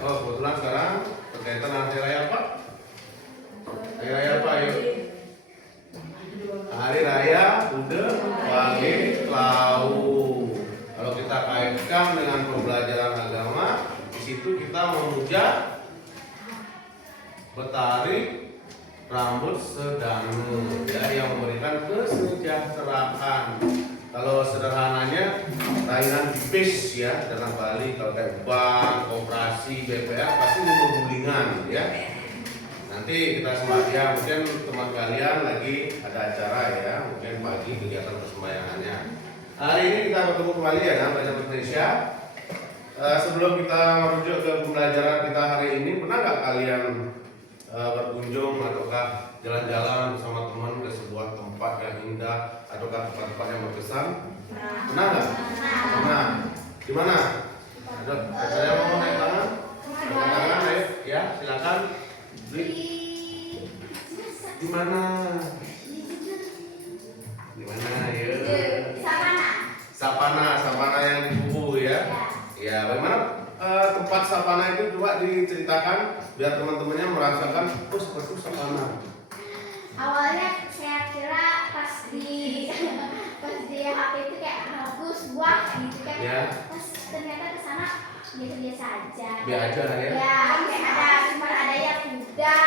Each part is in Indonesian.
Oh, kebetulan sekarang berkaitan dengan hari raya apa? Hari raya apa, ayo? Hari raya Ude Wage Lau. Kalau kita kaitkan dengan pembelajaran agama, di situ kita memuja Betari Rambut Sedane, ya, yang memberikan kesejahteraan. Kalau sederhananya layanan BIPIS ya dalam Bali, kalau kayak bank, koperasi, BPR pasti membulingan ya. Nanti kita semuanya mungkin teman kalian lagi ada acara ya, mungkin pagi kegiatan persembahyangannya. Hari ini kita bertemu kembali ya dalam Bahasa Indonesia. Sebelum kita merujuk ke pembelajaran kita hari ini, pernah nggak kalian berkunjung ataukah jalan-jalan bersama teman ke sebuah tempat yang indah ataukah tempat-tempat yang berkesan? Pernah nggak? Pernah. Di mana? Ada saya mau naik tangan? Naik tangan, ayo ya, silakan. Di mana? Di mana ya? Sapana yang di Kubu ya. Ya, bagaimana tempat Sapana itu coba diceritakan biar teman-temannya merasakan, oh seperti Sapana. Awalnya saya kira pas di HP itu kayak bagus buah gitu kan. Ya. Pas ternyata ke sana biasa-biasa aja. Biasa aja ya. Ya, kayak cuma ada ya kuda.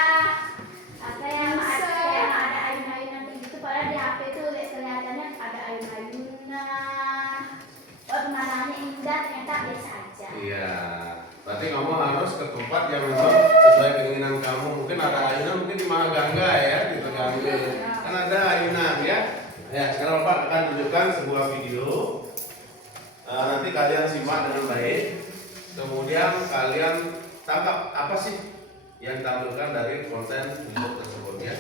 Apa yang ada ayun-ayunan gitu, padahal di HP itu kelihatannya ada ayun-ayunan. Pemandangannya indah, ternyata biasa aja. Iya. Berarti kamu harus ke tempat yang memang sesuai keinginan kamu. Mungkin ada ayunan, mungkin di Mahagangga ya, di Tegangga. Kan ada ayunan ya. Ya, sekarang Bapak akan tunjukkan sebuah video. Nanti kalian simak dengan baik. Kemudian kalian tangkap apa sih yang ditampilkan dari konten video tersebut ya.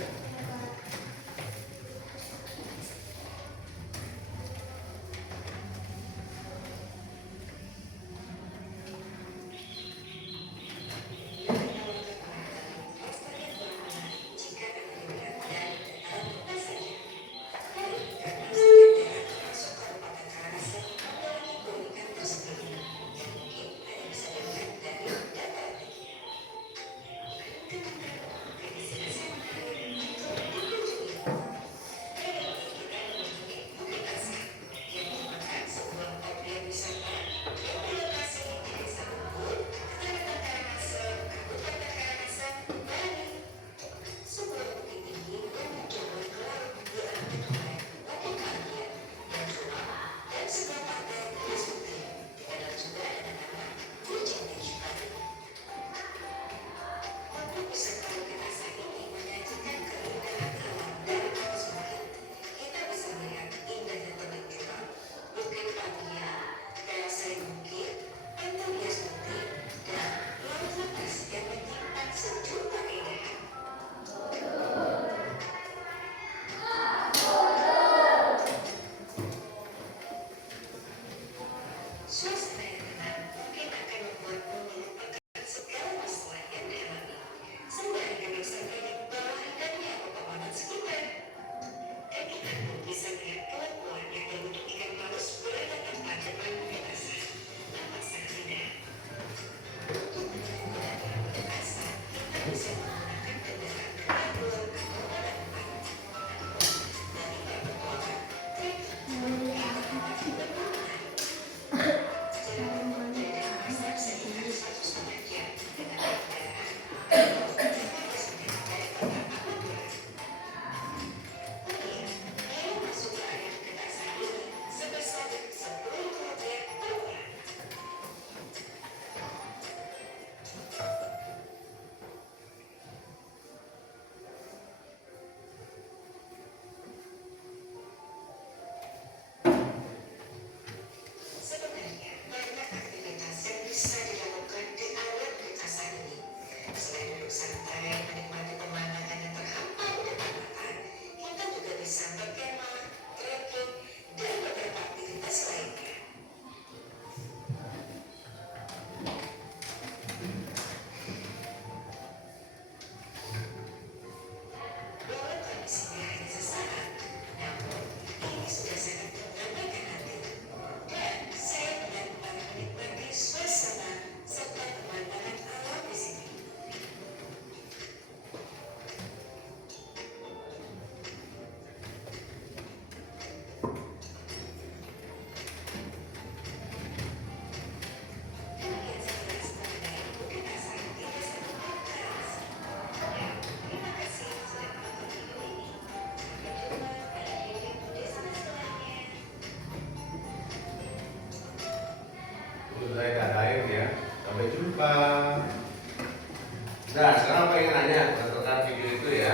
Nah, sekarang apa ingin nanya berdasarkan video itu ya?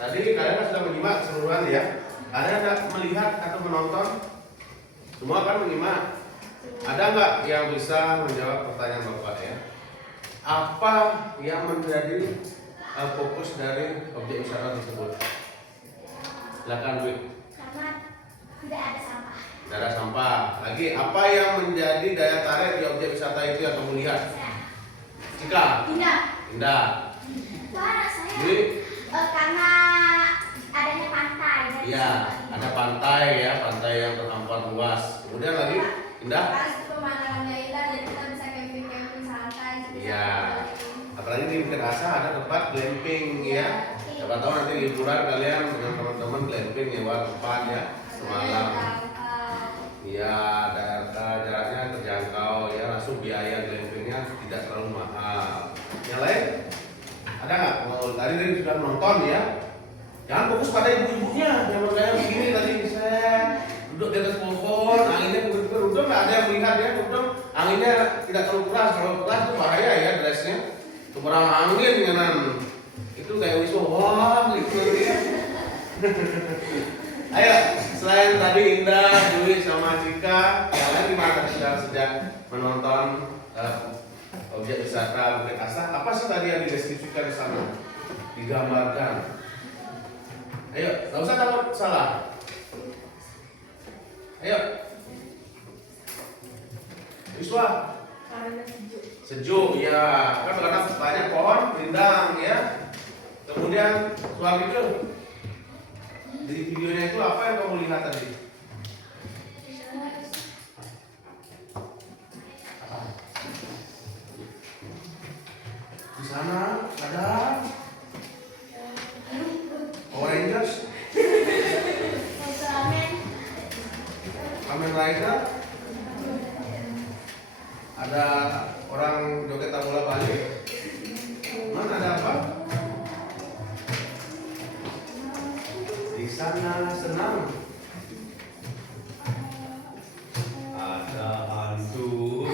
Tadi kalian kan sudah menyimak keseluruhan ya. Kalian ada melihat atau menonton? Semua kan menyimak. Ada nggak yang bisa menjawab pertanyaan Bapak ya? Apa yang menjadi fokus dari objek wisata tersebut? Silakan Dwi. Karena tidak ada sampah. Tidak ada sampah. Lagi, apa yang menjadi daya tarik di objek wisata itu yang kamu lihat? Cika. Tidak. Indah. Wah, saya. Dwi. Karena adanya pantai. Iya, ada pantai ya, pantai yang terhampar luas. Kemudian lagi, Indah. Pemandangannya indah, jadi kita bisa camping-camping santai. Iya. Apalagi di Bukit Asa ada tempat glamping ya. Siapa tahu nanti liburan kalian dengan teman-teman glamping nyewa tempat ya semalam. Iya, jaraknya terjangkau ya, langsung biaya glampingnya tidak terlalu mahal. Yang lain ada nggak? Oh, tadi sudah nonton ya. Jangan fokus pada ibu-ibunya yang bergaya begini tadi. Saya duduk di atas pohon, anginnya berudung, nggak ada yang melihat ya, berudung. Anginnya tidak terlalu keras, kalau keras itu bahaya ya dressnya. Kemarang angin kanan. Itu kayak wiswa, wah gitu ya. Ayo, selain tadi Indah, Dwi sama Cika, yang lain gimana sejak menonton objek wisata Bukit Asa? Apa sih tadi yang dideskripsikan di sana? Digambarkan. Ayo, nggak usah takut salah. Ayo, Wiswa. Sejuk ya, kan karena banyak pohon rindang ya. Kemudian suara itu di videonya itu apa yang kamu lihat tadi? Di sana ada Power Rangers, Kamen Rider, ada orang joget bola balik. Mana ada apa? Di sana senang. Ada hantu.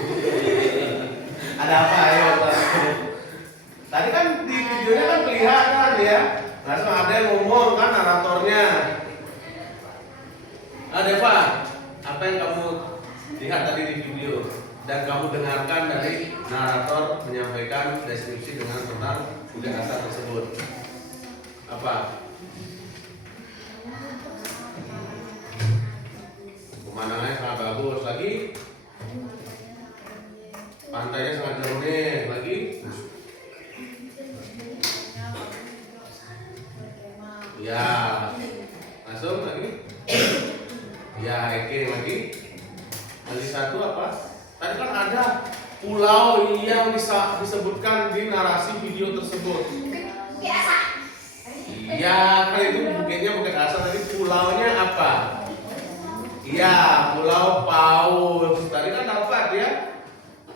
Ada apa ayo? Tadi kan di videonya kan kelihatan ya. Langsung ada yang ngomong kan naratornya. Nah Deva, apa yang kamu lihat tadi di video dan kamu dengarkan dari narator menyampaikan deskripsi dengan tentang Bukit Asa tersebut? Apa? Pemandangannya sangat bagus lagi, pantainya sangat jernih lagi. Ya, langsung lagi. Ya, Eke lagi. Lagi satu apa? Tadi kan ada pulau yang disebutkan di narasi video tersebut. Bukit Asa. Iya, kan itu bukitnya Bukit Asa. Tadi pulaunya apa? Iya, Pulau Paus. Tadi kan dapat ya,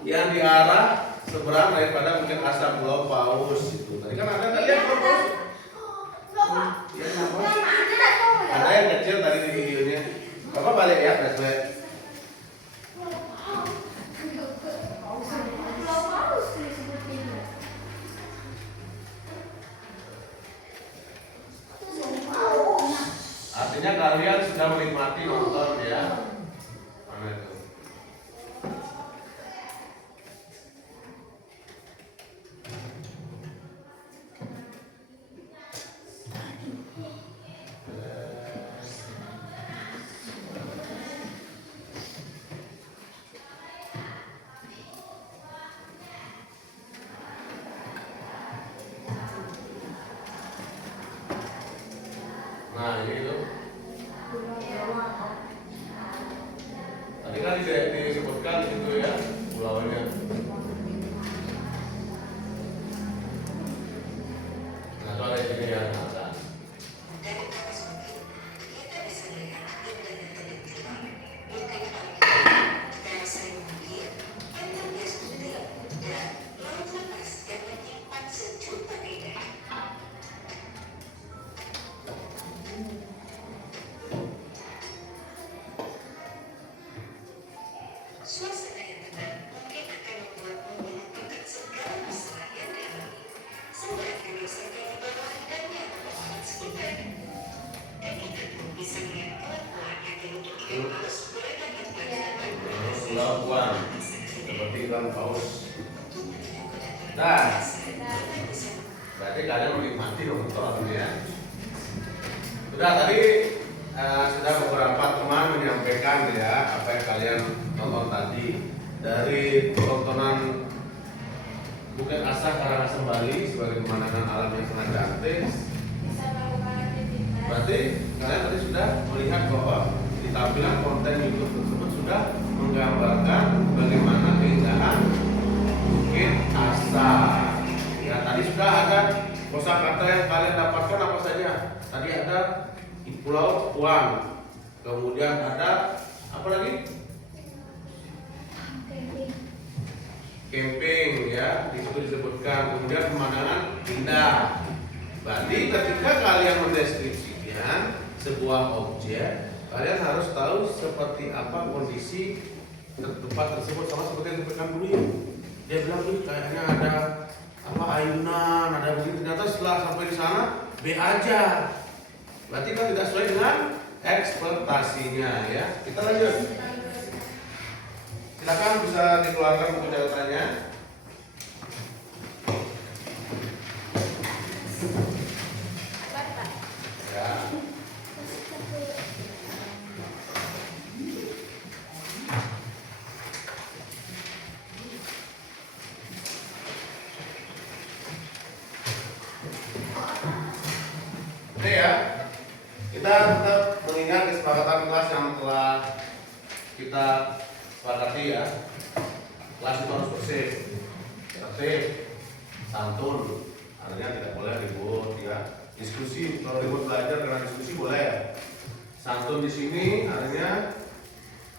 yang di arah seberang daripada Bukit Asa, Pulau Paus itu. Tadi kan ada tadi yang Pulau Paus. Ya, ada yang kecil tadi di videonya. Bapak balik ya, flashback. Artinya kalian sudah menikmati nonton ya. Mana itu? Nah ini tuh. Nah, berarti kalian menikmati nonton ya. Sudah tadi sudah beberapa teman menyampaikan ya apa yang kalian tonton tadi dari tontonan Bukit Asa Karangasem Bali sebagai pemandangan alam yang sangat cantik. Berarti kalian tadi sudah melihat bahwa di tampilan konten YouTube tersebut sudah menggambarkan bagaimana keindahan Bukit Asa. Ya tadi sudah ada kosakata yang kalian dapatkan apa saja. Tadi ada di Pulau Puang, kemudian ada apa lagi? Camping ya, di situ disebutkan. Kemudian pemandangan indah. Berarti ketika kalian mendeskripsikan sebuah objek, kalian harus tahu seperti apa kondisi tempat tersebut. Sama seperti yang disebutkan dulu. Dia bilang tuh kayaknya ada apa ayunan, ada begini. Ternyata setelah sampai di sana B aja. Berarti kan tidak sesuai dengan ekspektasinya ya. Kita lanjut. Silakan bisa dikeluarkan buku catatannya. Ya. Oke ya. Kita tetap mengingat kesepakatan kelas yang telah kita sepakati ya. Kelas itu harus bersih, tertib, santun. Artinya tidak boleh ribut ya. Diskusi, kalau ribut belajar karena diskusi boleh ya. Santun di sini artinya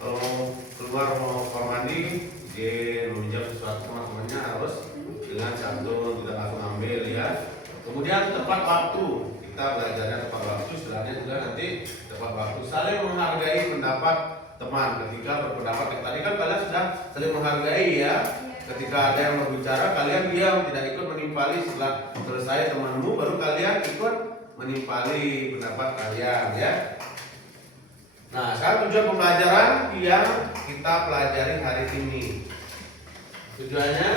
kalau keluar mau kamar mandi, izin meminjam sesuatu teman-temannya harus dengan santun, tidak langsung ambil ya. Kemudian tepat waktu, kita belajarnya tepat waktu, istilahnya juga nanti tepat waktu. Saling menghargai pendapat teman ketika berpendapat. Tadi kan kalian sudah saling menghargai ya. Ketika ada yang berbicara, kalian diam, tidak ikut menimpali. Setelah selesai temanmu, baru kalian ikut menimpali pendapat kalian ya. Nah, sekarang tujuan pembelajaran yang kita pelajari hari ini. Tujuannya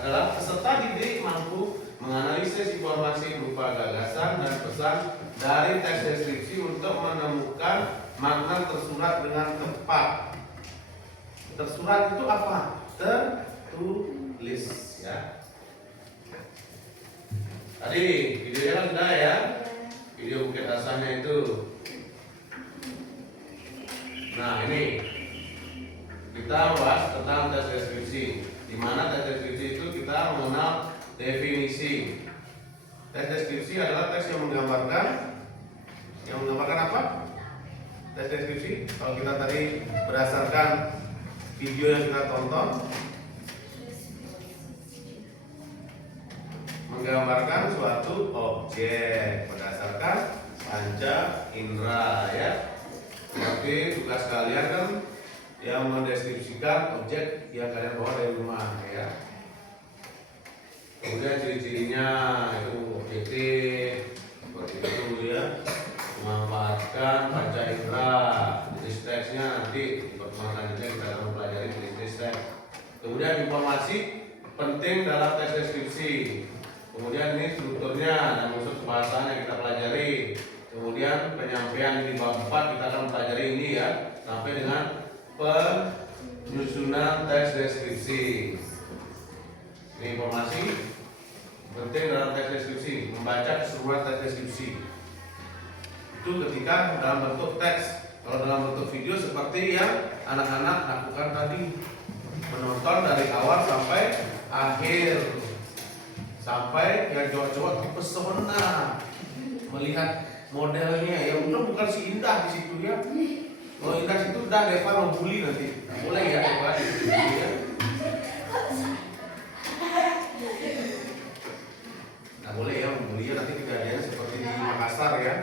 adalah peserta didik mampu menganalisis informasi berupa gagasan dan pesan dari teks deskripsi untuk menemukan makna tersurat dengan tepat. Tersurat itu apa? Tertulis ya. Tadi videonya kan sudah ya. Video Bukit Asanya itu. Nah ini kita bahas tentang teks deskripsi. Di mana teks deskripsi itu kita mengenal definisi. Teks deskripsi adalah teks yang menggambarkan apa? Teks deskripsi. Kalau kita tadi berdasarkan video yang kita tonton, menggambarkan suatu objek berdasarkan panca indera ya. Tapi tugas kalian kan yang mendeskripsikan objek yang kalian bawa dari rumah ya. Kemudian ciri-cirinya itu objektif seperti itu ya, memanfaatkan panca indera. Jenis teksnya nanti di pertemuan selanjutnya kita akan mempelajari jenis teks. Kemudian informasi penting dalam teks deskripsi. Kemudian ini strukturnya dan unsur kebahasaan yang kita pelajari. Kemudian penyampaian di bab 4 kita akan mempelajari ini ya, sampai dengan penyusunan teks deskripsi. Ini informasi penting dalam teks deskripsi, membaca keseluruhan teks deskripsi. Itu ketika dalam bentuk teks. Kalau dalam bentuk video seperti yang anak-anak lakukan tadi, menonton dari awal sampai akhir, sampai yang cowok-cowok terpesona melihat modelnya. Yang udah bukan si Indah di situ ya. Kalau Indah situ udah Deva mau bully nanti. Boleh ya Deva ya. Nah boleh ya membuli ya, nanti kejadiannya seperti di Makassar ya.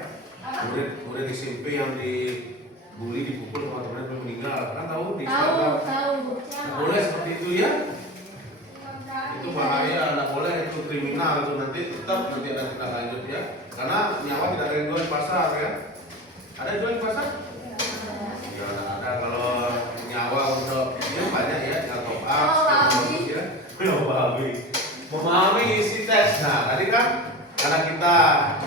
Murid SMP yang dibully, dipukul sama temannya sampai meninggal. Kan tahu di Instagram. Tahu. Nah, boleh seperti itu ya. Itu bahaya, tidak boleh, itu kriminal itu nanti tetap nanti akan kita lanjut ya. Karena nyawa tidak ada yang jual di pasar ya. Ada yang jual di pasar? Ya ada. Kalau nyawa untuk ya banyak ya, tinggal top up ya. Ya babi. memahami isi tes. Nah, tadi kan karena kita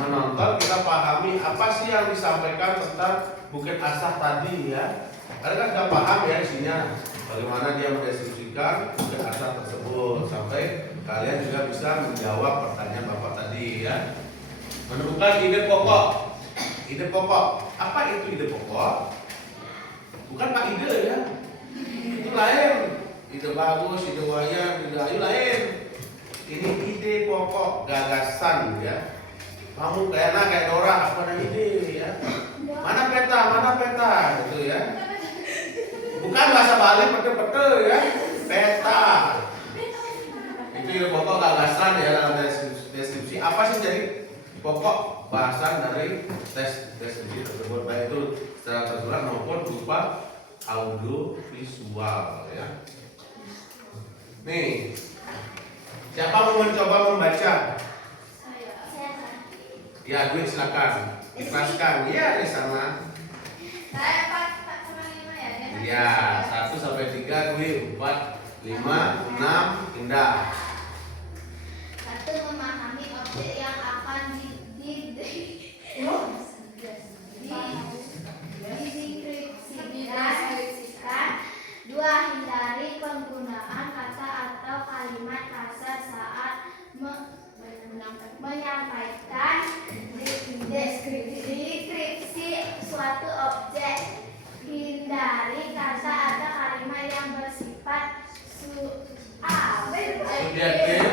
menonton, kita pahami apa sih yang disampaikan tentang Bukit Asah tadi ya. Karena kan sudah paham ya isinya, bagaimana dia mendeskripsikan Bukit Asah tersebut, sampai kalian juga bisa menjawab pertanyaan Bapak tadi ya. Menemukan ide pokok. Ide pokok. Apa itu ide pokok? Bukan Pak ide ya. Itu lain. Ide bagus, ide wayang, ide ayu lain. Ini ide pokok, gagasan ya. Kamu kayak Dora, apa namanya ide ya? Mana peta gitu ya. Bukan bahasa Bali pete-pete ya. Peta. Itu ide pokok gagasan ya dalam deskripsi. Apa sih jadi pokok bahasan dari tes deskripsi tersebut, baik itu secara tersurat maupun berupa audio visual ya. Nih, siapa mau mencoba membaca? Ya, Dwi silakan. Ikhlaskan. Ya, di sana. Saya 4 sama 5 ya. Ya, 1 sampai 3, Dwi, 4, 5, 6, Indah. 1. Memahami objek yang akan dideskripsikan. 2. Hindari penggunaan kata atau kalimat kasar saat menyampaikan deskripsi suatu objek. Hindari kata atau kalimat yang bersifat Subjektif.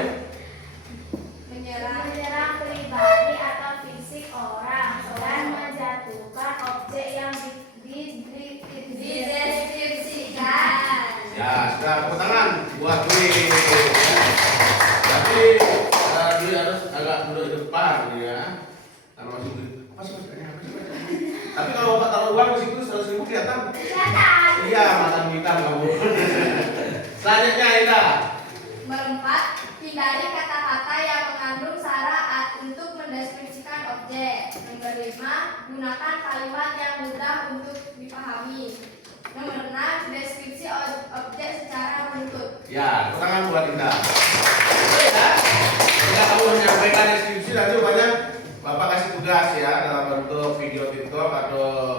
menyerang pribadi atau fisik orang dan menjatuhkan objek yang dideskripsikan. Ya, sudah tepuk tangan buat Dwi. Tapi Dwi harus agak duduk di depan ya. Karena masih apa sih maksudnya? Tapi kalau Bapak taruh uang di situ 100.000 kelihatan. Iya, mantan bintang kamu. Selanjutnya Indah. 4. Hindari kata-kata yang mengandung sara untuk mendeskripsikan objek. 5. Gunakan kalimat yang mudah untuk dipahami. 6. Deskripsi objek secara runtut. Ya, tepuk tangan buat Indah. Ya, jika kamu menyampaikan deskripsi nanti banyak Bapak kasih tugas ya dalam bentuk video TikTok atau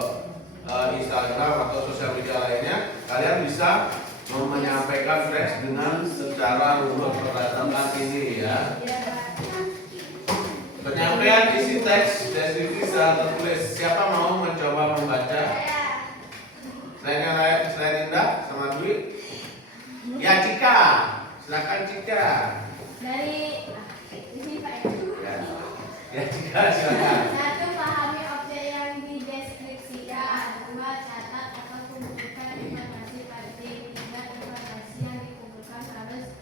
Instagram atau sosial media lainnya. Kalian bisa menyampaikan teks dengan secara runut berdasarkan ini ya. Penyampaian isi teks deskripsi secara tertulis. Siapa mau mencoba membaca? Selain Indah sama Dwi. Ya, Cika. Silakan Cika. Dari ini Pak. Ya, Cika silakan. 1. Pahami objek yang dideskripsikan. 2. Catat atau kumpulkan informasi penting. 3. Informasi yang dikumpulkan harus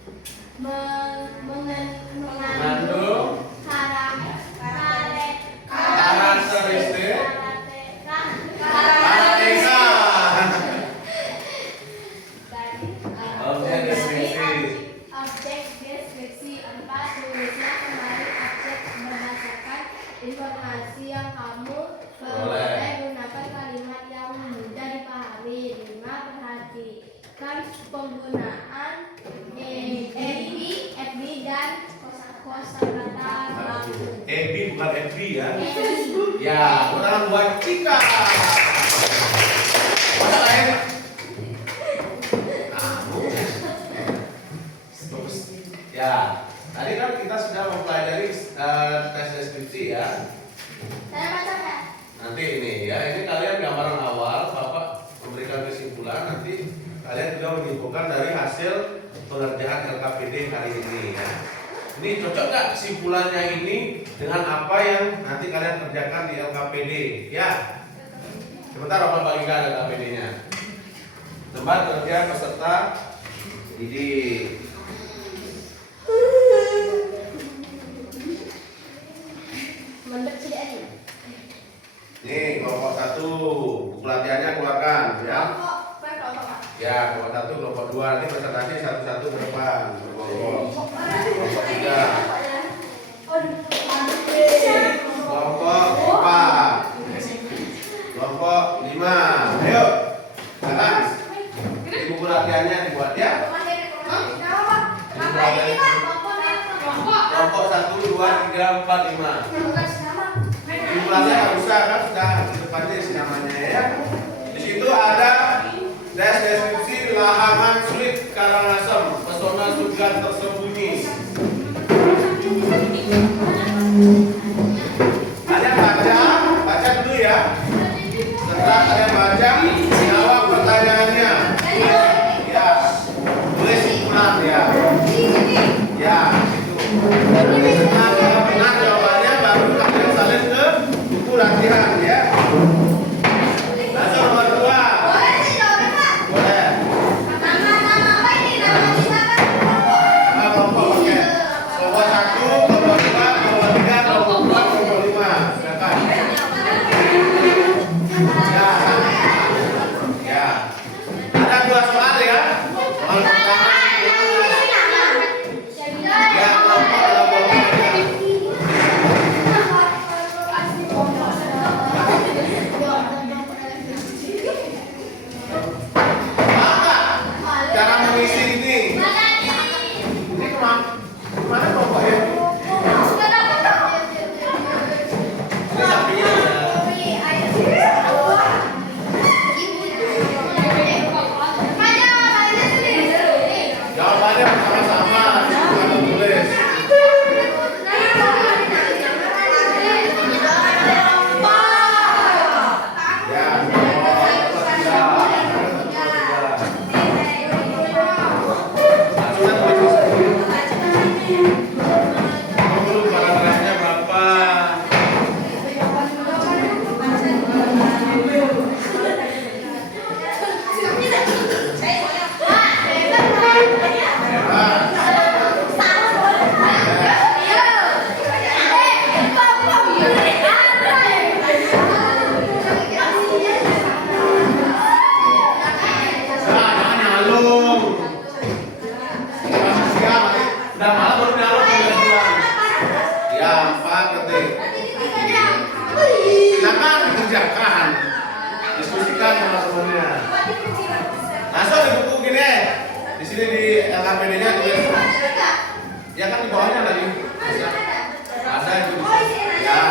mengandung Karakteristik. Objek deskripsi. Objek deskripsi. 4. Tulislah kembali objek berdasarkan informasi yang kamu peroleh. Gunakan kalimat yang mudah dipahami. 5. Perhatikan penggunaan FB dan kosakata baku. Ebi bukan Ebi ya. Ya, tangan buat Cika. Mana lain? Kamu. Ya, tadi kan kita sudah mempelajari tes deskripsi ya. Saya baca ya. Nanti ini ya, ini kalian gambaran awal, Bapak memberikan kesimpulan, nanti kalian juga menyimpulkan dari hasil pengerjaan LKPD hari ini ya. Ini cocok nggak kesimpulannya ini dengan apa yang nanti kalian kerjakan di LKPD ya? Sebentar Bapak bagikan LKPD-nya. Tempat kerja peserta didik. Mendek tidak ada. Nih kelompok 1, buku latihannya keluarkan ya. Ya, kelompok 1, kelompok 2, nanti pesertanya satu-satu ke depan. Kelompok 3, kelompok 4, kelompok 5. Ayo, jalan. Di buku latihannya dibuat ya. Buku latihan. 2, 3, 4, 5. Jumlahnya nggak usah kan, sudah di depannya isi namanya ya. Di situ ada deskripsi Lahangan Suite Karangasem, pesona surga tersembunyi. Ada baca dulu ya. Setelah kalian baca, jawab pertanyaannya. Ya, tulis ulang ya. Ya, itu. Kalau benar jawabannya baru kalian salin ke buku latihan ya. Langsung nomor 2. Boleh. Nama kelompok pakai kelompok 1, kelompok 2, kelompok 3, kelompok 4, kelompok 5. Silakan. Ya. Ada 2 soal ya. Soal pertama. Ya, kelompok cara mengisi ini. Ini kemana kelompoknya? Ini sampingnya ada. Jawabannya bersama-sama, bukan tulis. Ya, dulu paragrafnya berapa? Jangan nyalung. Udah malam baru nyalung bulan. Ya, 4 ketik. Silakan dikerjakan. Diskusikan sama temennya. Langsung di buku gini. Di sini di LKPD-nya tulis. Ya kan di bawahnya tadi. Ada itu. Ya.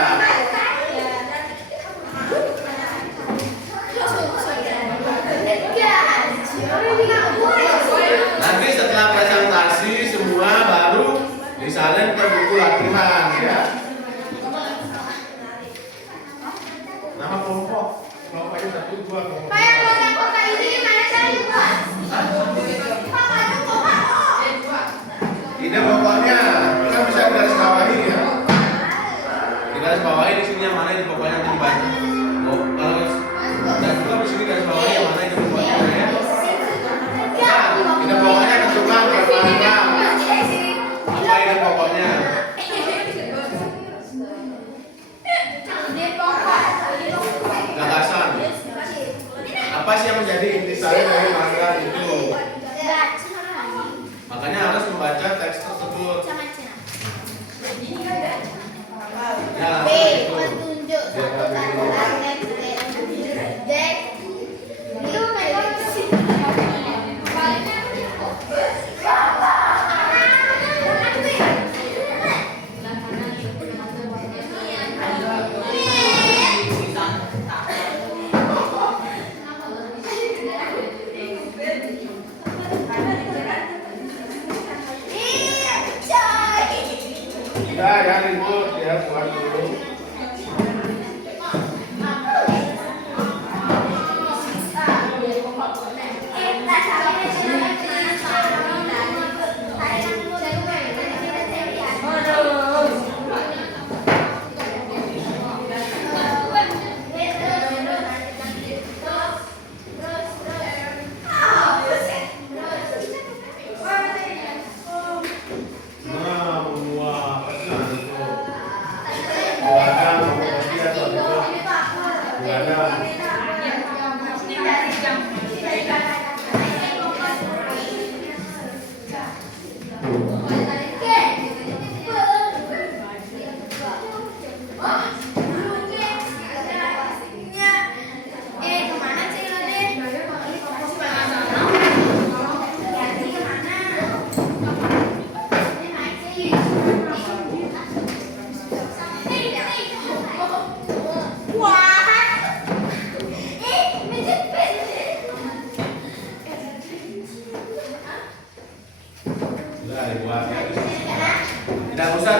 Nanti setelah presentasi semua baru disalin ke buku latihan ya. Nama kelompok. Kelompoknya 1, 2, kelompok. Ini pokoknya kita bisa garis bawahi ya. Di garis bawahi di sini yang mana ini pokoknya nanti dibaca. Oh, kalau dan juga di sini garis bawahi yang mana ini pokoknya ya. Ya, ini pokoknya tentukan berapa. Apa ini pokoknya? Gagasan. Apa sih yang menjadi intisari dari mangga itu? Makanya harus membaca teks tersebut. Ya, B. Petunjuk satu kata D. Itu ya, yang ribut ya, buat dulu. Nah, wah, benar itu.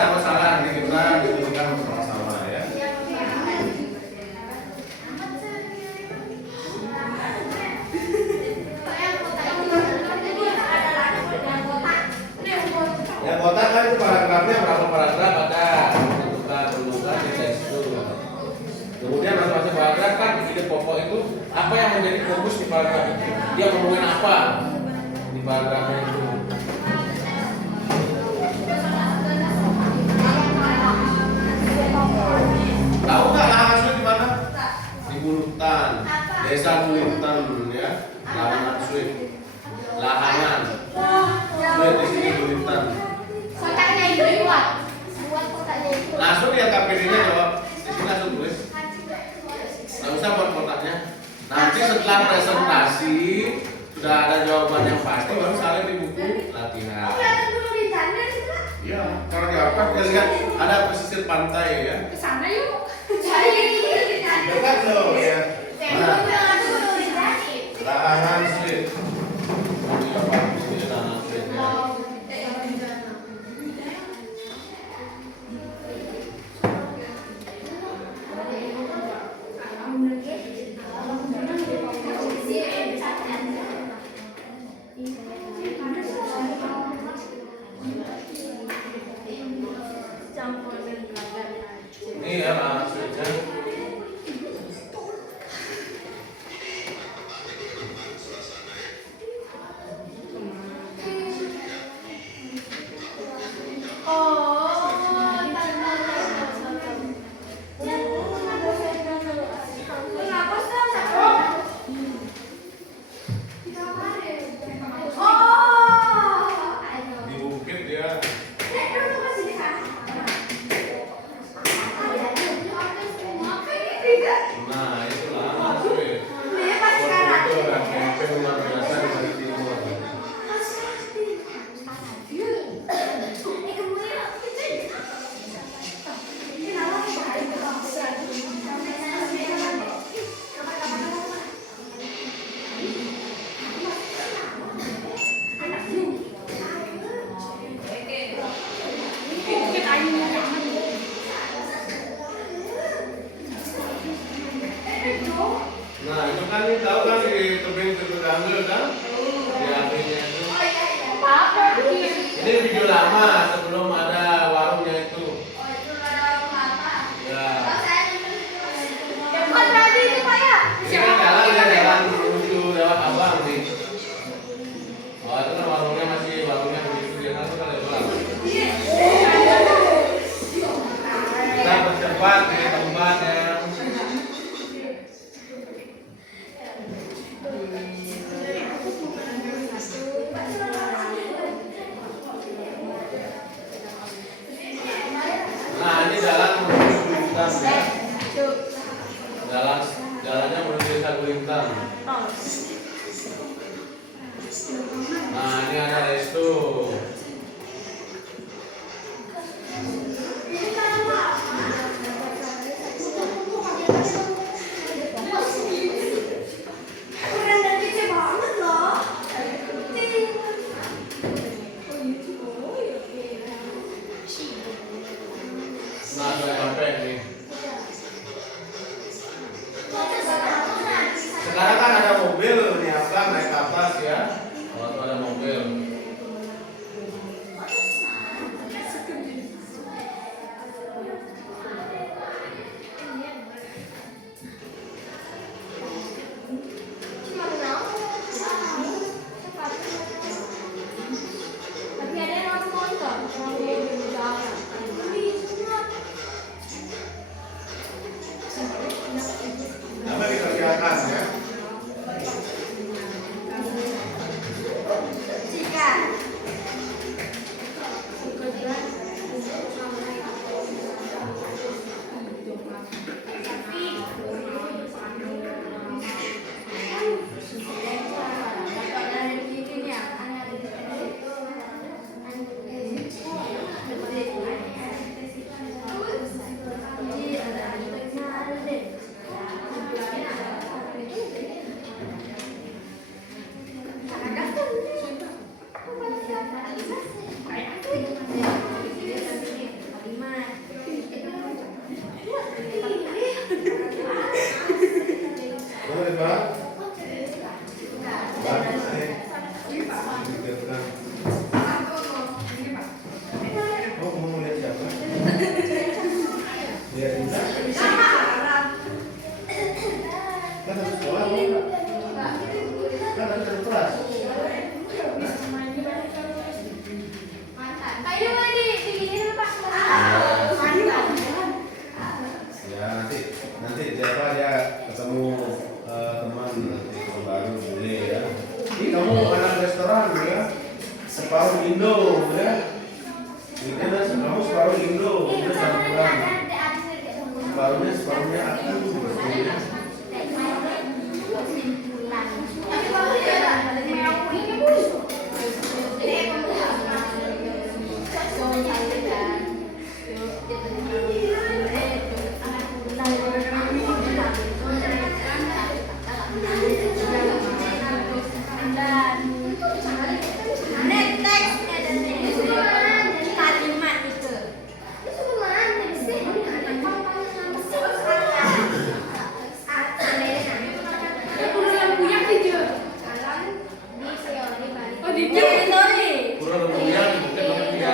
takut salah, nanti kita diskusikan bersama-sama ya. Ya kotak kan itu paragrafnya berapa paragraf ada pembukaan di teks itu. Kemudian masing-masing paragraf kan ide pokok itu apa yang menjadi fokus di paragraf itu. Dia ngomongin apa di paragrafnya itu. Tahu nggak lahan sulit di mana? Di Bulutan, desa Bulutan ya, lahan sulit, lahangan. Sulit di sini Bulutan. Kotaknya itu buat kotaknya itu. Langsung ya KPD-nya jawab. Di sini langsung tulis. Nggak usah buat kotaknya. Nanti setelah presentasi sudah ada jawaban yang pasti baru salin di buku latihan. Iya, kalau di apa kita lihat ada pesisir pantai ya. Ke sana yuk. Dekat loh ya. Mana? Lahangan sulit. Ini apa? Ini lahangan sulit. Ya. Ini ya lahangan sulitnya. Di bukit ya. Nah, itu lahangan sulit. Itu ada camping luar biasa di Bali Timur. Nah, itu kan tahu kan di tebing Teguranggul kan? Di apinya itu. Ini video lama sebelum ada warungnya itu. Ya. Ini kan jalan ya, jalan menuju lewat Abang nih. Oh, itu kan warungnya masih warungnya begitu dia kan itu kan lebar. Kita bercepat di tempat yang nah ini jalan menuju Gulintang ya. Jalannya menuju desa Gulintang. Nah ini ada resto. Nah sudah sampai nih. Sekarang kan ada mobil menyiapkan naik ke atas ya. Kalau tuh ada mobil. separuhnya aku. Kurang lebihnya mungkin lebihnya.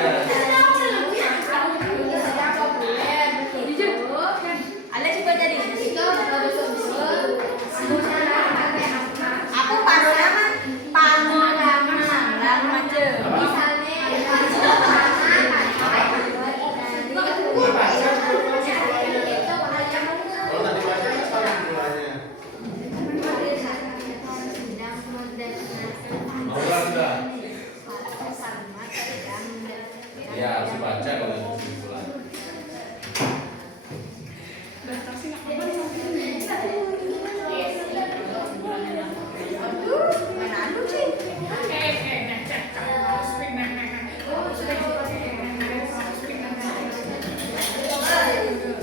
Aku panorama Kalau tadi baca kan salah simpulannya. Mau enggak? Ya, harus baca kalau itu simpulan.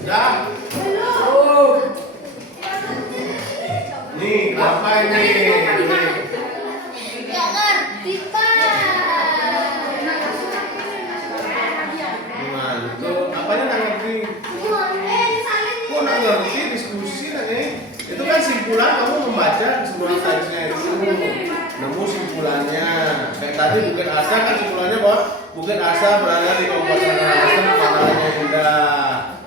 Ya. Nih, apa ini? Mantul. Apanya nggak ngerti? Kok nggak ngerti diskusi nanya? Itu kan simpulan, kamu membaca keseluruhan teks-nya itu, nemu simpulannya. Kayak tadi Bukit Asa kan simpulannya bahwa Bukit Asa berada di Kabupaten Karangasem, Pantangannya Indah.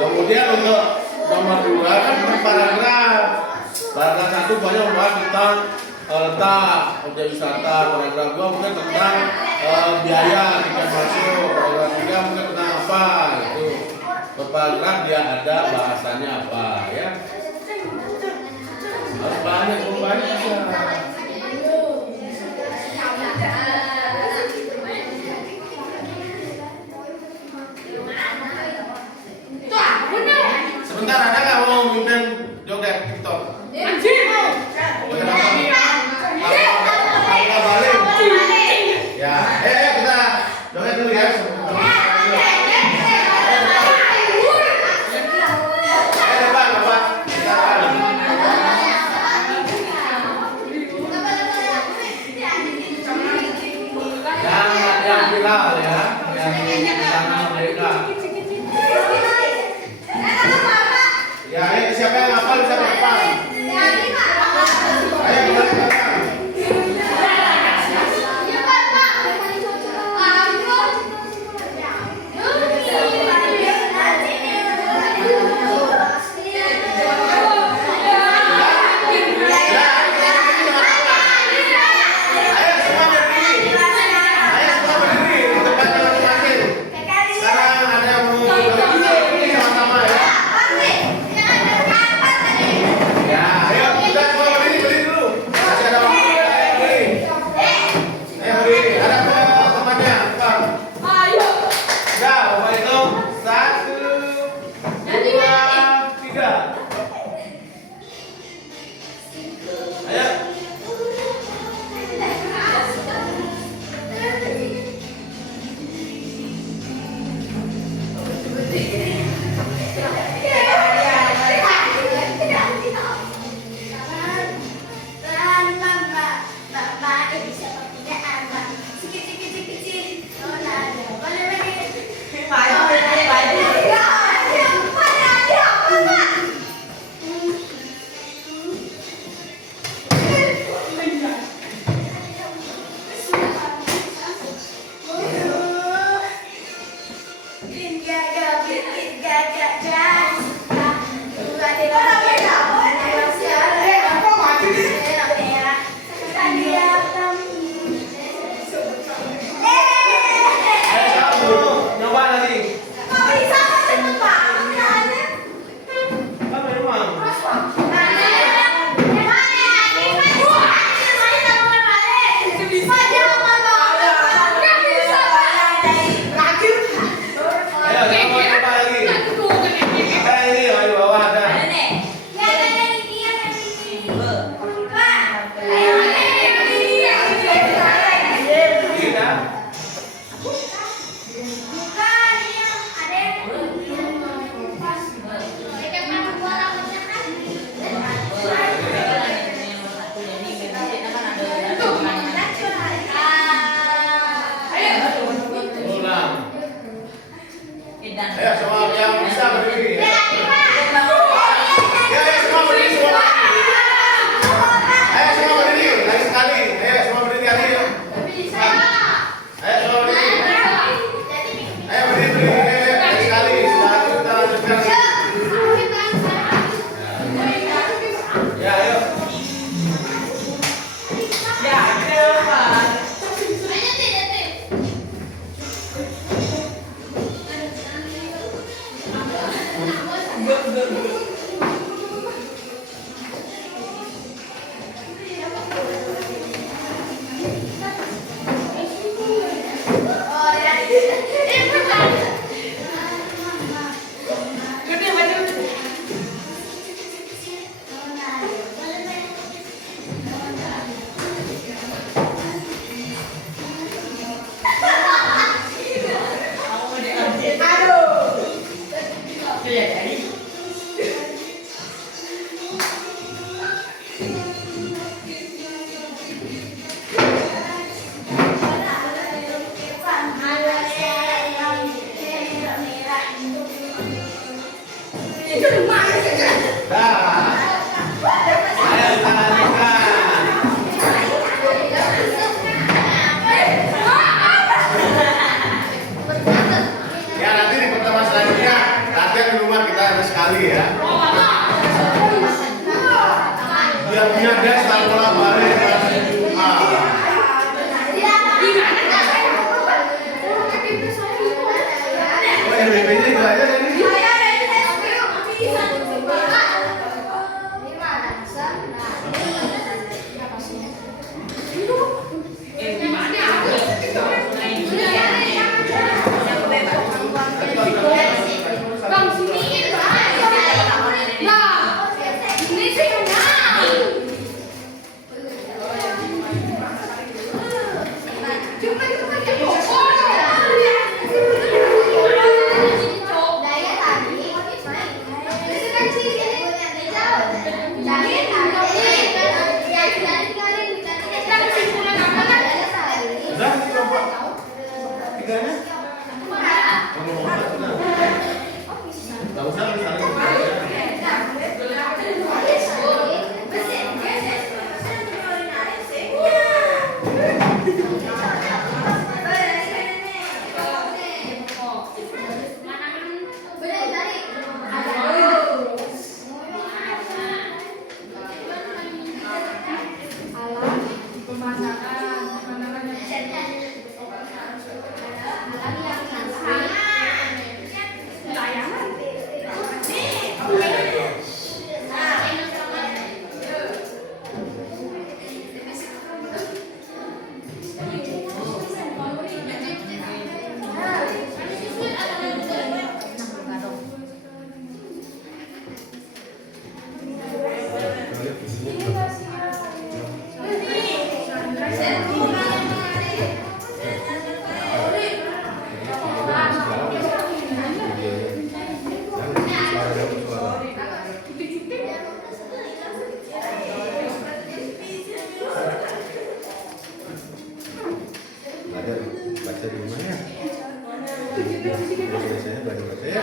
Kemudian untuk nomor 2 kan paragraf. Paragraf 1 banyak membahas tentang letak objek wisata. Paragraf 2 mungkin tentang biaya tiket masuk. Paragraf 3 mungkin tentang apa gitu. Per paragraf dia ada bahasanya apa ya. Harus banyak bisa. Sebentar, ada nggak mau mimpin joget TikTok? Ya, kita joget dulu ya. Yang viral ya, yang sana mereka. Ya, siapa yang hafal bisa hafal. Ayo kita belakang. Sekarang ada yang mau sama-sama ya. Oh, ya. Gede baju. Aduh. Iya, jadi. Dah. Ayo tangan ikan. Ya nanti di pertemuan selanjutnya latihan di rumah kita harus sekali ya. Biar dia selalu bola balik hari Jumat. Oh yang BB-nya itu aja tadi. Sudah kelompok tiganya. Gak usah saling baca di mana ya? Biasanya baca ya.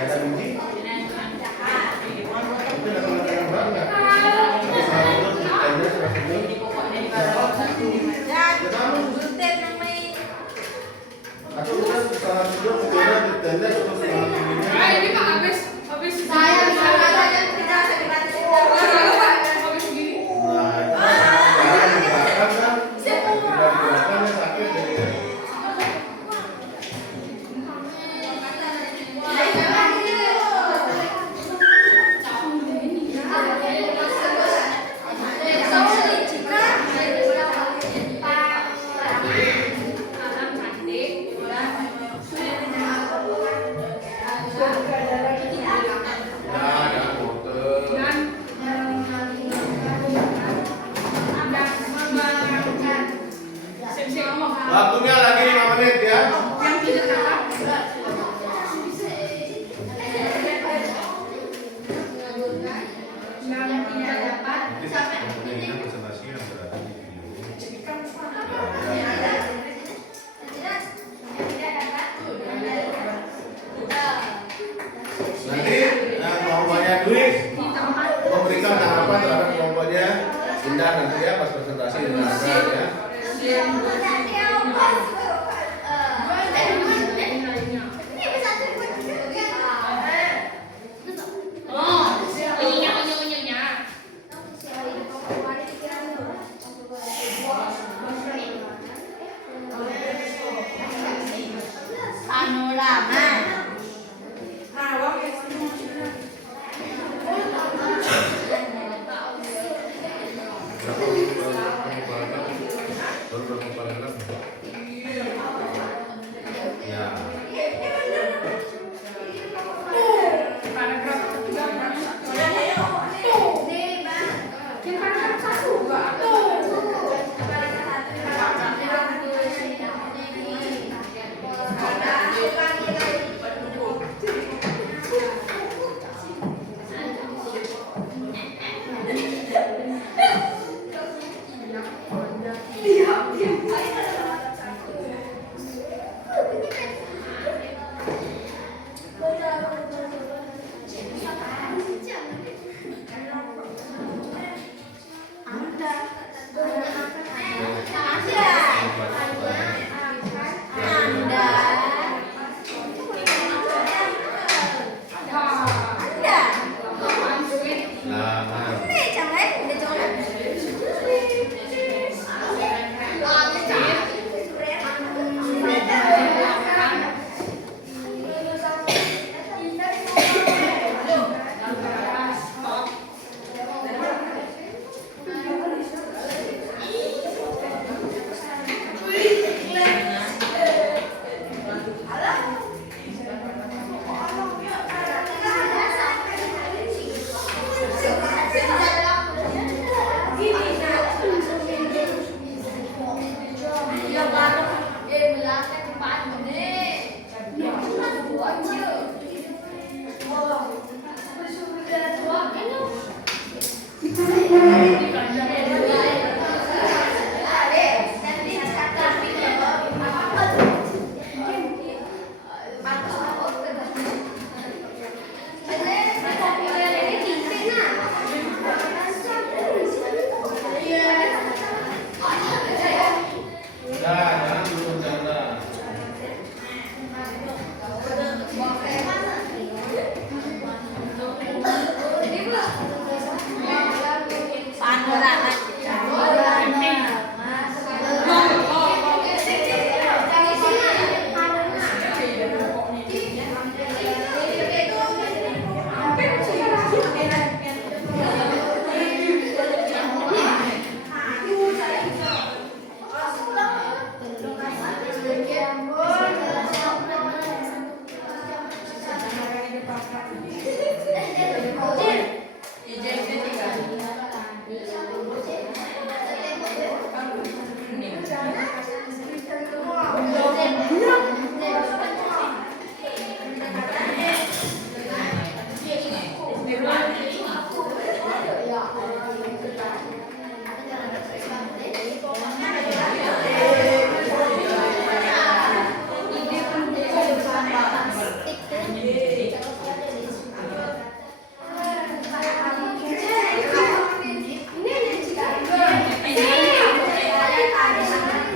Ada biji? Mungkin ada makanan banget. Tapi sahabat tanya atau kita salah tidur kita di tenda terus salah Ini mah habis Saya waktunya lagi 5 menit ya. yang tidak kalah. Yang tidak dapat Ini presentasi yang berada di video. Nanti kelompoknya Dwi memberikan tanggapan terhadap kelompoknya Indah nanti ya pas presentasi dengan Anda ya. panorama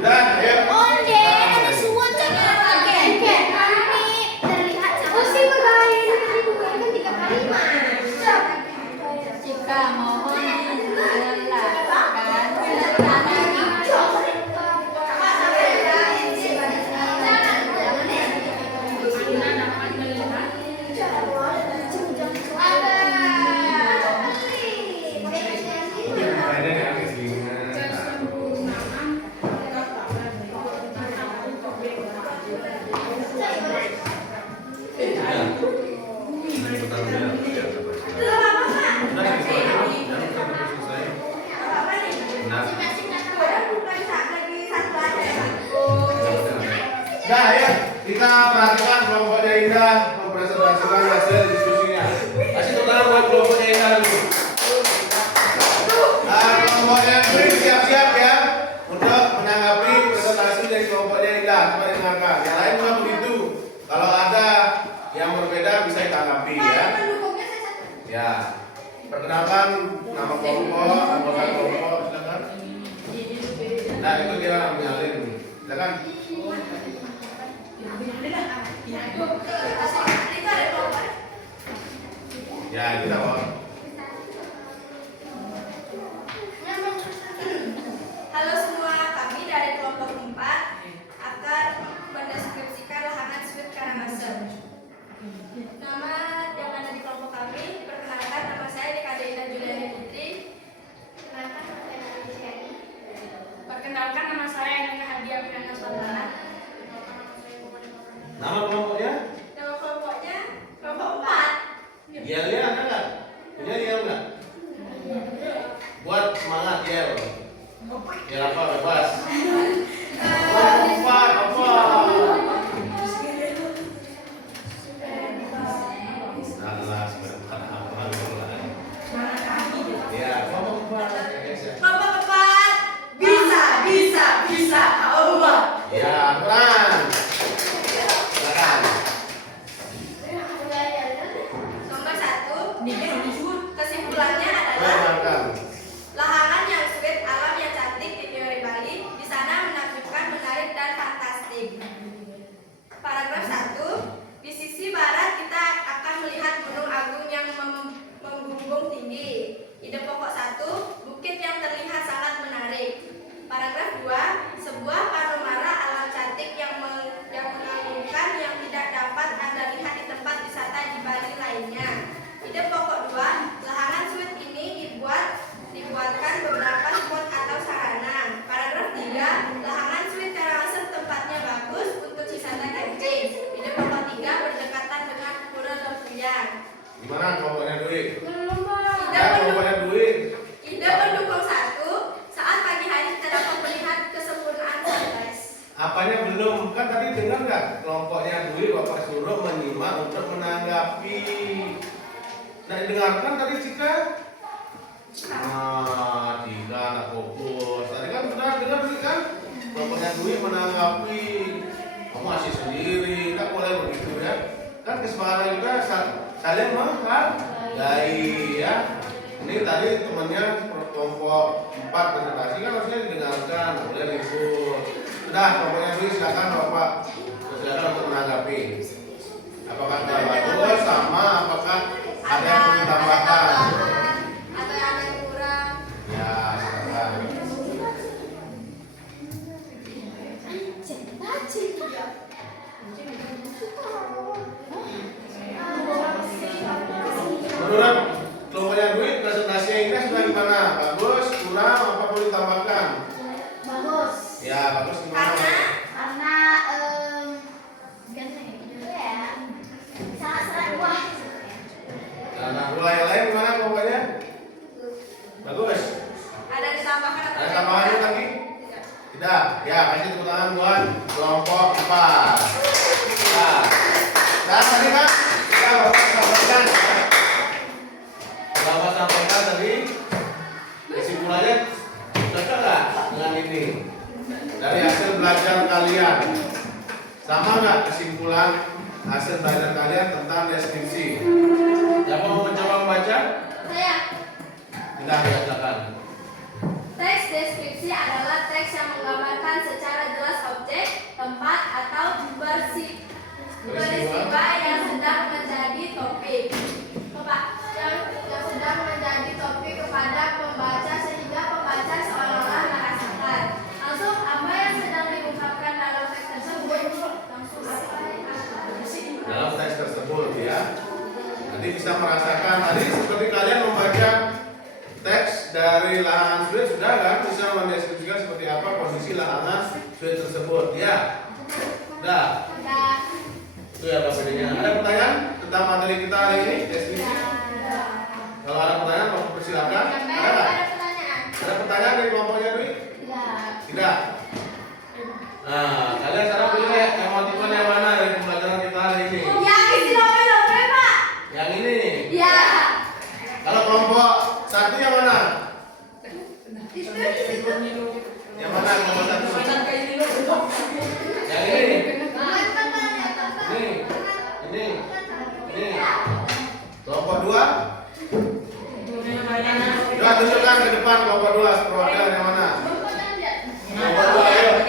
Dan ayo. Onde, ada semua cakap kami terlihat sangat kan 3 kalimat. Jika mohon dijelaskan Ada yang kesingan. Nah ya, kita perhatikan kelompoknya Indah mempresentasikan hasil diskusinya. Kasih tepuk tangan buat kelompoknya Indah dulu. Nah, kelompoknya Dwi siap-siap ya untuk menanggapi presentasi dari kelompoknya Indah. Coba dengarkan. Yang lain juga begitu. Kalau ada yang berbeda bisa ditanggapi ya. Ya, perkenalkan nama kelompok, anggota kelompok, silakan. Nah itu dia menyalin, silakan. Ya kita bawa. Halo semua, kami dari kelompok 4 akan mendeskripsikan lahangan Sweet Karangasem. Nama yang ada di kelompok kami, perkenalkan nama saya Dekadeina Juliani Putri. Perkenalkan nama saya Nina Hadiah Pirana Swantana. Nama kelompoknya? Nama kelompoknya kelompok 4. Yel ya ada nggak? Punya Yel nggak? Buat semangat Yel. Yel apa bebas? Apa? Salah sebentar apa lah? Ya kelompok 4 ya guys ya. Kelompok 4 bisa Allah. Ya Quran. Silakan. Nomor 1, kesimpulannya adalah Silakan. lahangan yang sweet, alam yang cantik di teori Bali, di sana menakjubkan, menarik dan fantastik. Paragraf 1, di sisi barat kita akan melihat Gunung Agung yang membumbung tinggi. Ide pokok 1, bukit yang terlihat sangat menarik. Paragraf 2, sebuah panorama alam cantik yang mengagumkan yang tidak dapat Anda lihat di tempat wisata di Bali lainnya. Ide pokok 2, lahangan sweet ini dibuatkan beberapa spot atau sarana. Paragraf 3, lahangan sweet Karangasem tempatnya bagus untuk wisata camping. Ide pokok 3, berdekatan dengan Pura Lempuyan. Gimana kelompoknya Dwi? Ide Ya kelompoknya Dwi. pendukung 1, saat pagi hari kita dapat melihat kesempurnaan sunrise. Apanya belum? Kan tadi dengar nggak? Kelompoknya Dwi Bapak suruh menyimak untuk menanggapi. Nah didengarkan tadi Cika? Nah, Cika nggak fokus. Tadi kan sudah dengar Dwi kan? Kelompoknya Dwi menanggapi. Kamu masih sendiri, nggak boleh begitu ya. Kan kesepakatan kita saling menghargai ya. Ini tadi temannya kelompok 4 presentasi kan harusnya didengarkan, nggak boleh ribut. Sudah, kelompoknya Dwi silakan Bapak. Silakan untuk menanggapi. Apakah sudah bagus sama apakah ada yang perlu ditambahkan? Atau yang ada yang kurang. Ya, silakan. Menurut kelompoknya Dwi presentasi Inggris sudah gimana? Bagus, kurang, apa perlu ditambahkan? Bagus. Ya, bagus gimana? Karena Karena ganteng ya, sangat Dua yang lain gimana pokoknya? Bagus. Ada ditambahkan atau Ada tambahannya lagi? Tidak. Ya, kasih tepuk tangan buat kelompok 4. Nah, tadi kan kita sampaikan. Bapak sampaikan tadi kesimpulannya cocok nggak dengan ini? Dari hasil belajar kalian, sama nggak kesimpulan hasil belajar kalian tentang deskripsi? Siapa mau mencoba membaca? Saya. Tidak, silakan. Teks deskripsi adalah teks yang menggambarkan secara jelas objek, tempat, atau peristiwa yang sedang menjadi topik. Yang sedang menjadi topik kepada pembaca sehingga pembaca seolah-olah merasakan langsung apa yang sedang diungkapkan dalam teks tersebut. Dalam teks tersebut ya. Nanti bisa merasakan tadi seperti kalian membaca teks dari lahan sweet sudah kan bisa mendeskripsikan seperti apa kondisi lahan sweet tersebut ya. Sudah. Itu ya Pak bedanya. Ada pertanyaan tentang materi kita hari ini deskripsi? Kalau ada pertanyaan mau persilakan. Ada nggak? Ada pertanyaan dari kelompoknya Dwi? Tidak. Nah, kalian sekarang pilih emoticon yang mana dari pembelajaran kita hari ini? Yang isi lope-lope, Pak. Yang ini. Ya. Kalau kelompok 1 yang mana? Yang mana kelompok 1? Yang ini. Ini. Kelompok 2. Coba tunjukkan ke depan kelompok 2 perwakilan yang mana? Kelompok 2 ayo.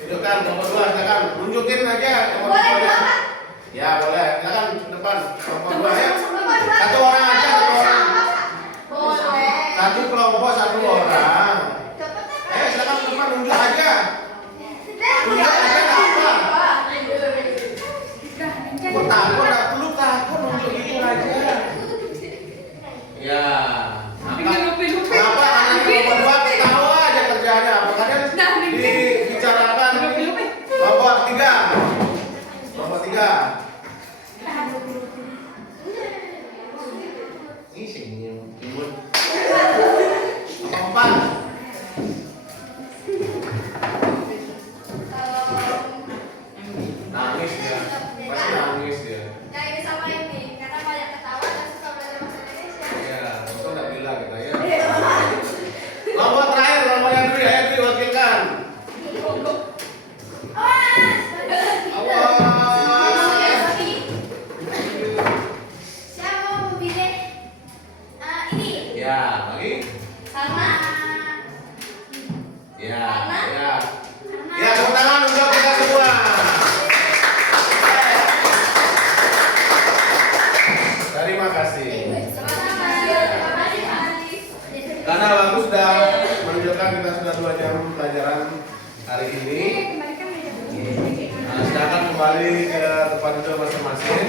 Tunjukkan kelompok 2 silakan. Nunjukin aja kelompok 2. Ya, boleh. Silakan ke depan kelompok 2 ya. Satu orang aja, satu orang. Satu kelompok, satu orang. Silakan ke depan nunjuk aja. Nunjuk aja enggak apa. Kok takut, enggak perlu takut nunjuk gitu aja. Ya. Kenapa anak kelompok 2 ketawa aja kerjanya? Makanya dibicarakan kelompok 3. Kelompok 3. Ini senyum, imut. Kelompok 4. Nangis dia, pasti nangis dia. Yang ini sama ini, karena banyak ketawa dan suka belajar bahasa Indonesia. Ya, itu udah bilang kita ya. Kelompok terakhir, kelompok yang Dwi, ayo Dwi wakilkan. Siapa mau memilih ini? Ya, lagi. Sama. Ya. Ya, tepuk tangan untuk kita semua. Terima kasih. Karena waktu sudah menunjukkan kita sudah 2 jam pelajaran hari ini. Nah, silakan kembali ke tempat duduk masing-masing.